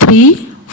3,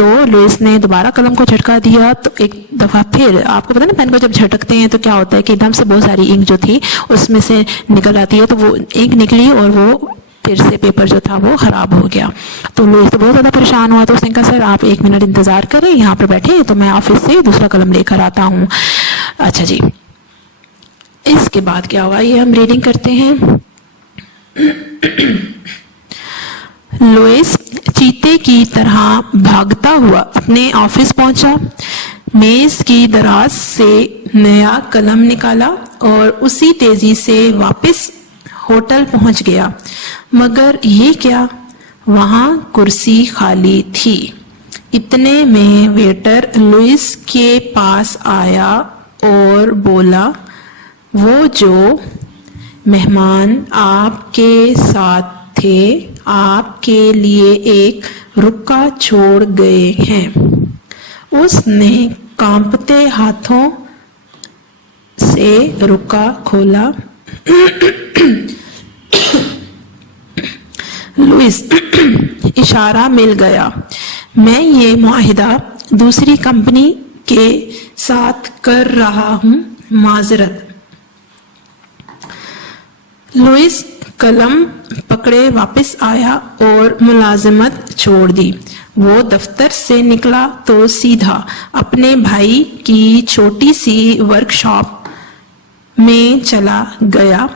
تو لوئس نے دوبارہ قلم کو جھٹکا دیا تو ایک دفعہ پھر، آپ کو پتا نا پین کو جب جھٹکتے ہیں تو کیا ہوتا ہے کہ ایک دم سے بہت ساری انک جو تھی اس میں سے نکل آتی ہے، تو وہ انک نکلی اور وہ پھر سے پیپر جو تھا وہ خراب ہو گیا. تو لوئس تو بہت زیادہ پریشان ہوا، تو اس نے کہا سر آپ 1 منٹ انتظار کریں یہاں پر بیٹھے تو میں آفس سے دوسرا قلم لے کر آتا ہوں. اچھا جی، اس کے بعد کیا ہوا یہ ہم ریڈنگ کرتے ہیں. لوئس چیتے کی طرح بھاگتا ہوا اپنے آفس پہنچا، میز کی دراز سے نیا قلم نکالا اور اسی تیزی سے واپس ہوٹل پہنچ گیا. مگر یہ کیا، وہاں کرسی خالی تھی. اتنے میں ویٹر لوئس کے پاس آیا اور بولا، وہ جو مہمان آپ کے ساتھ تھے آپ کے لیے ایک رکا چھوڑ گئے ہیں. اس نے کانپتے ہاتھوں سے رکا کھولا. لوئس اشارہ مل گیا. میں یہ معاہدہ دوسری کمپنی کے ساتھ کر رہا ہوں، معذرت. لوئس قلم پکڑے واپس آیا اور ملازمت چھوڑ دی. وہ دفتر سے نکلا تو سیدھا اپنے بھائی کی چھوٹی سی ورک شاپ میں چلا گیا.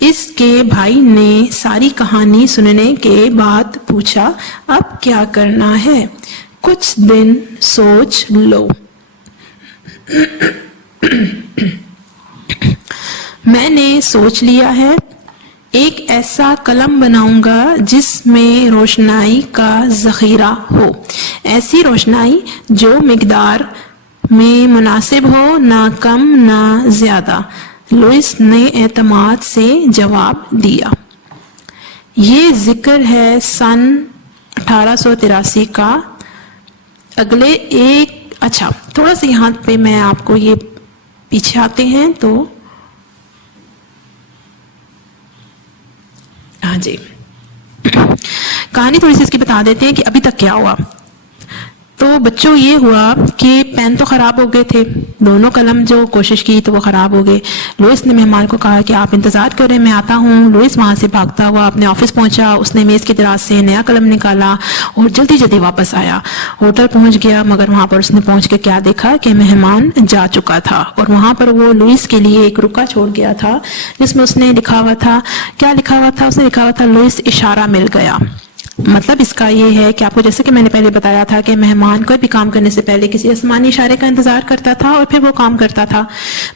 اس کے بھائی نے ساری کہانی سننے کے بعد پوچھا، اب کیا کرنا ہے؟ کچھ دن سوچ لو. میں نے سوچ لیا ہے، ایک ایسا قلم بناؤں گا جس میں روشنائی کا ذخیرہ ہو، ایسی روشنائی جو مقدار میں مناسب ہو، نہ کم نہ زیادہ. لوئس نے اعتماد سے جواب دیا. یہ ذکر ہے سن 1883 کا. اگلے اچھا تھوڑا سا یہاں پہ میں آپ کو یہ پیچھے آتے ہیں تو ہاں جی کہانی تھوڑی سی اس کی بتا دیتے ہیں کہ ابھی تک کیا ہوا. تو بچوں یہ ہوا کہ پین تو خراب ہو گئے تھے، دونوں قلم جو کوشش کی تو وہ خراب ہو گئے. لوئس نے مہمان کو کہا کہ آپ انتظار کریں میں آتا ہوں. لوئس وہاں سے بھاگتا ہوا اپنے آفس پہنچا. اس نے میز کی دراز سے نیا قلم نکالا اور جلدی جلدی واپس آیا. ہوٹل پہنچ گیا، مگر وہاں پر اس نے پہنچ کے کیا دیکھا کہ مہمان جا چکا تھا اور وہاں پر وہ لوئس کے لیے ایک رکا چھوڑ گیا تھا جس میں اس نے لکھا ہوا تھا. کیا لکھا ہوا تھا؟ اس نے لکھا ہوا تھا لوئس اشارہ مل گیا. مطلب اس کا یہ ہے کہ آپ کو جیسے کہ میں نے پہلے بتایا تھا کہ مہمان کوئی بھی کام کرنے سے پہلے کسی آسمانی اشارے کا انتظار کرتا تھا اور پھر وہ کام کرتا تھا.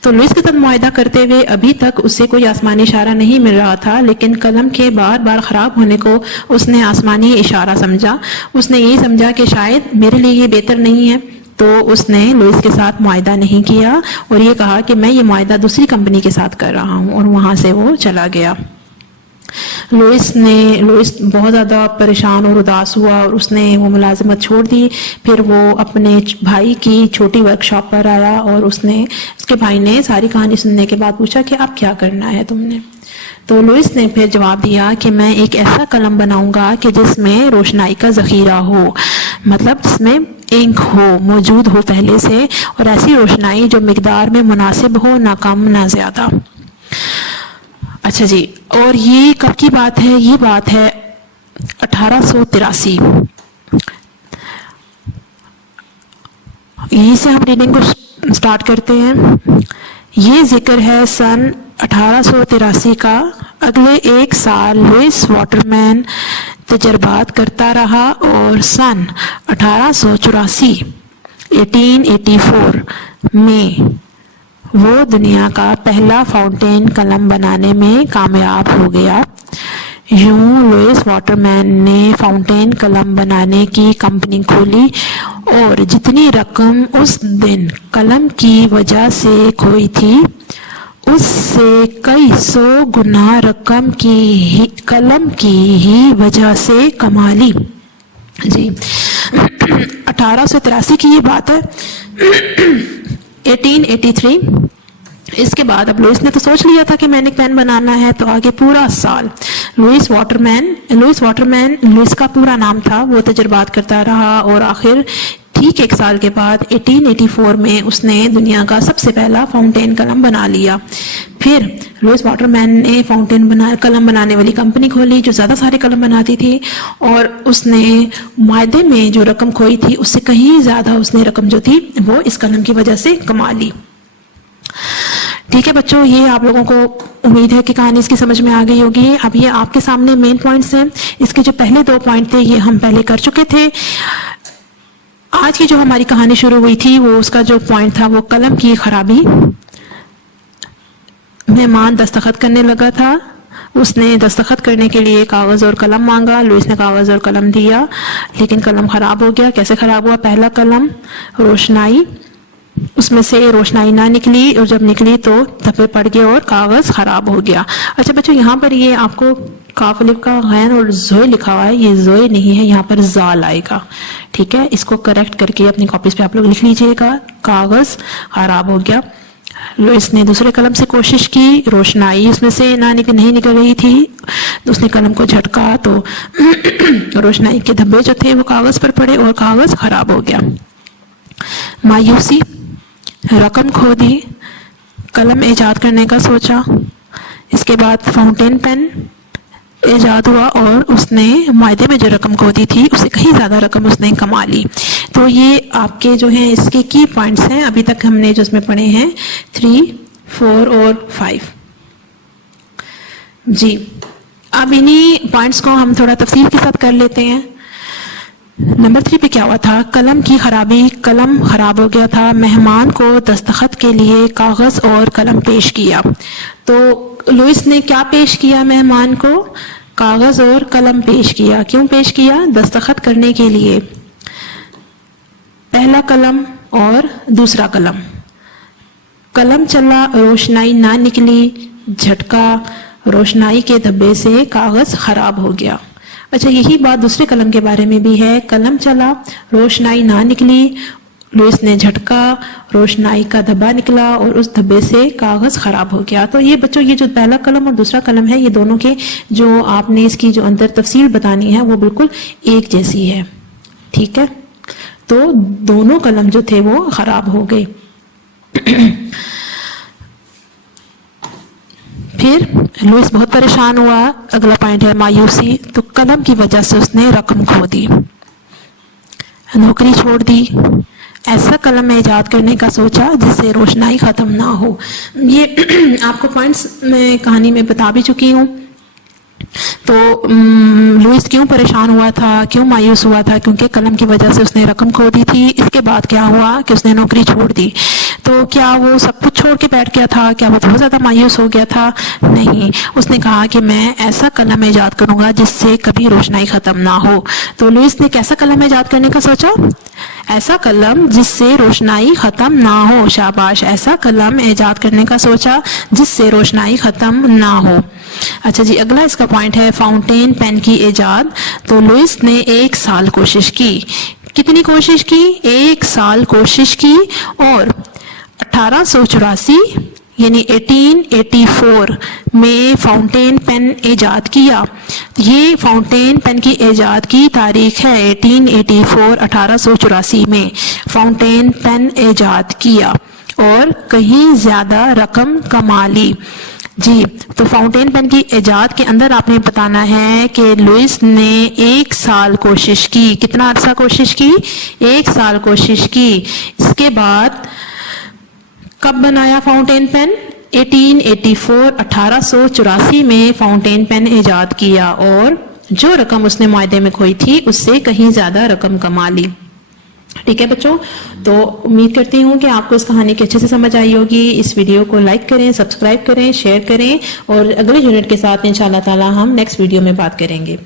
تو لوئس کے ساتھ معاہدہ کرتے ہوئے ابھی تک اسے کوئی آسمانی اشارہ نہیں مل رہا تھا، لیکن قلم کے بار بار خراب ہونے کو اس نے آسمانی اشارہ سمجھا. اس نے یہی سمجھا کہ شاید میرے لیے یہ بہتر نہیں ہے، تو اس نے لوئس کے ساتھ معاہدہ نہیں کیا اور یہ کہا کہ میں یہ معاہدہ دوسری کمپنی کے ساتھ کر رہا ہوں، اور وہاں سے وہ چلا گیا. لوئس بہت زیادہ پریشان اور اداس ہوا اور اس نے وہ ملازمت چھوڑ دی. پھر وہ اپنے بھائی کی چھوٹی ورک شاپ پر آیا اور اس کے بھائی نے ساری کہانی سننے کے بعد پوچھا کہ اب کیا کرنا ہے تم نے؟ تو لوئس نے پھر جواب دیا کہ میں ایک ایسا قلم بناؤں گا کہ جس میں روشنائی کا ذخیرہ ہو، مطلب جس میں انک موجود ہو پہلے سے، اور ایسی روشنائی جو مقدار میں مناسب ہو، نہ کم نہ زیادہ. اچھا جی، اور یہ کب کی بات ہے؟ یہ بات ہے 1883. یہیں سے ہم ریڈنگ کو سٹارٹ کرتے ہیں. یہ ذکر ہے سن 1883 کا. اگلے 1 سال لوئس واٹرمین تجربات کرتا رہا اور سن 1884 میں وہ دنیا کا پہلا فاؤنٹین قلم بنانے میں کامیاب ہو گیا. یوں لوئس واٹرمین نے فاؤنٹین قلم بنانے کی کمپنی کھولی اور جتنی رقم اس دن قلم کی وجہ سے کھوئی تھی اس سے کئی 100 گنا رقم کی قلم کی ہی وجہ سے کما لی. جی 1883 کی یہ بات ہے. 1883 اس کے بعد اب لوئس نے تو سوچ لیا تھا کہ میں نے پین بنانا ہے، تو آگے پورا سال لوئس کا پورا نام تھا، وہ تجربات کرتا رہا اور آخر ٹھیک 1 سال کے بعد 1884 میں اس نے دنیا کا سب سے پہلا فاؤنٹین قلم بنا لیا۔ پھر لوئس واٹر مین نے قلم بنانے والی کمپنی کھولی جو زیادہ سارے قلم بناتی تھی، اور اس نے معاہدے میں جو رقم کھوئی تھی اس سے کہیں زیادہ اس نے رقم جو تھی وہ اس قلم کی وجہ سے کما لی۔ ٹھیک ہے بچوں، یہ آپ لوگوں کو امید ہے کہ کہانی اس کی سمجھ میں آ گئی ہوگی۔ اب یہ آپ کے سامنے مین پوائنٹس ہیں، اس کے جو پہلے 2 پوائنٹ تھے یہ ہم پہلے کر چکے تھے۔ آج کی جو ہماری کہانی شروع ہوئی تھی وہ اس کا جو پوائنٹ تھا وہ قلم کی خرابی۔ مہمان دستخط کرنے لگا تھا، اس نے دستخط کرنے کے لیے کاغذ اور قلم مانگا، لوئس نے کاغذ اور قلم دیا، لیکن قلم خراب ہو گیا۔ کیسے خراب ہوا؟ پہلا قلم روشنائی، اس میں سے روشنائی نہ نکلی، اور جب نکلی تو دھبے پڑ گئے اور کاغذ خراب ہو گیا۔ اچھا بچوں، یہاں پر یہ آپ کو کاف الف کا غین اور زوئے لکھا ہوا ہے، یہ زوئے نہیں ہے، یہاں پر زال آئے گا۔ ٹھیک ہے، اس کو کریکٹ کر کے اپنی کاپیز پہ آپ لوگ لکھ لیجئے گا، کاغذ خراب ہو گیا۔ لوئس نے دوسرے قلم سے کوشش کی، روشنائی اس میں سے نہیں نکل رہی تھی، اس نے قلم کو جھٹکا تو روشنائی کے دھبے جو تھے وہ کاغذ پر پڑے اور کاغذ خراب ہو گیا۔ مایوسی، رقم کھو دی، قلم ایجاد کرنے کا سوچا، اس کے بعد فاؤنٹین پین ایجاد ہوا اور اس نے معاہدے میں جو رقم کھو دی تھی اس سے کہیں زیادہ رقم اس نے کما لی۔ تو یہ آپ کے جو ہیں اس کے کی پوائنٹس ہیں، ابھی تک ہم نے جو اس میں پڑھے ہیں 3، 4 اور 5۔ جی، اب انہی پوائنٹس کو ہم تھوڑا تفصیل کے ساتھ کر لیتے ہیں۔ نمبر 3 پہ کیا ہوا تھا؟ قلم کی خرابی، قلم خراب ہو گیا تھا، مہمان کو دستخط کے لیے کاغذ اور قلم پیش کیا۔ تو لوئس نے کیا پیش کیا؟ مہمان کو کاغذ اور قلم پیش کیا۔ کیوں پیش کیا؟ دستخط کرنے کے لیے۔ پہلا قلم اور دوسرا قلم، قلم چلا، روشنائی نہ نکلی، جھٹکا، روشنائی کے دھبے سے کاغذ خراب ہو گیا۔ اچھا، یہی بات دوسرے قلم کے بارے میں بھی ہے، قلم چلا، روشنائی نہ نکلی، لوئس نے جھٹکا، روشنائی کا دھبا نکلا اور اس دھبے سے کاغذ خراب ہو گیا۔ تو یہ بچوں، یہ جو پہلا قلم اور دوسرا قلم ہے، یہ دونوں کے جو آپ نے اس کی جو اندر تفصیل بتانی ہے وہ بالکل ایک جیسی ہے۔ ٹھیک ہے، تو دونوں قلم جو تھے وہ خراب ہو گئے۔ پھر لوئس بہت پریشان ہوا۔ اگلا پوائنٹ ہے مایوسی، تو قلم کی وجہ سے اس نے رقم کھو دی، نوکری چھوڑ دی، ایسا قلم ایجاد کرنے کا سوچا جس سے روشنائی ختم نہ ہو۔ یہ آپ کو پوائنٹس میں کہانی میں بتا بھی چکی ہوں۔ تو لوئس کیوں پریشان ہوا تھا، کیوں مایوس ہوا تھا؟ کیونکہ قلم کی وجہ سے اس نے رقم کھو دی تھی۔ اس کے بعد کیا ہوا کہ اس نے نوکری چھوڑ دی۔ تو کیا وہ سب کچھ چھوڑ کے بیٹھ گیا تھا؟ کیا وہ بہت زیادہ مایوس ہو گیا تھا؟ نہیں، اس نے کہا کہ میں ایسا قلم ایجاد کروں گا جس سے کبھی روشنائی ختم نہ ہو۔ تو لوئس نے کیسا قلم ایجاد کرنے کا سوچا؟ ایسا قلم جس سے روشنائی ختم نہ ہو۔ شاباش، ایسا قلم ایجاد کرنے کا سوچا جس سے روشنائی ختم نہ ہو۔ اچھا جی، اگلا اس کا پوائنٹ ہے فاؤنٹین پین کی ایجاد۔ تو لوئس نے 1 سال کوشش کی۔ کتنی کوشش کی؟ 1 سال کوشش کی، اور 1884 یعنی 1884 میں فاؤنٹین پین ایجاد کیا۔ یہ فاؤنٹین پین کی ایجاد کی تاریخ ہے 1884 میں فاؤنٹین پین ایجاد کیا اور کہیں زیادہ رقم کما لی۔ جی، تو فاؤنٹین پین کی ایجاد کے اندر آپ نے بتانا ہے کہ لوئس نے 1 سال کوشش کی۔ کتنا عرصہ کوشش کی؟ 1 سال کوشش کی۔ اس کے بعد کب بنایا فاؤنٹین پین؟ 1884 میں فاؤنٹین پین ایجاد کیا اور جو رقم اس نے معاہدے میں کھوئی تھی اس سے کہیں زیادہ رقم کما لی۔ ٹھیک ہے بچوں، تو امید کرتی ہوں کہ آپ کو اس کہانی کی اچھے سے سمجھ آئی ہوگی۔ اس ویڈیو کو لائک کریں، سبسکرائب کریں، شیئر کریں، اور اگلے یونٹ کے ساتھ انشاءاللہ تعالی ہم نیکسٹ ویڈیو میں بات کریں گے۔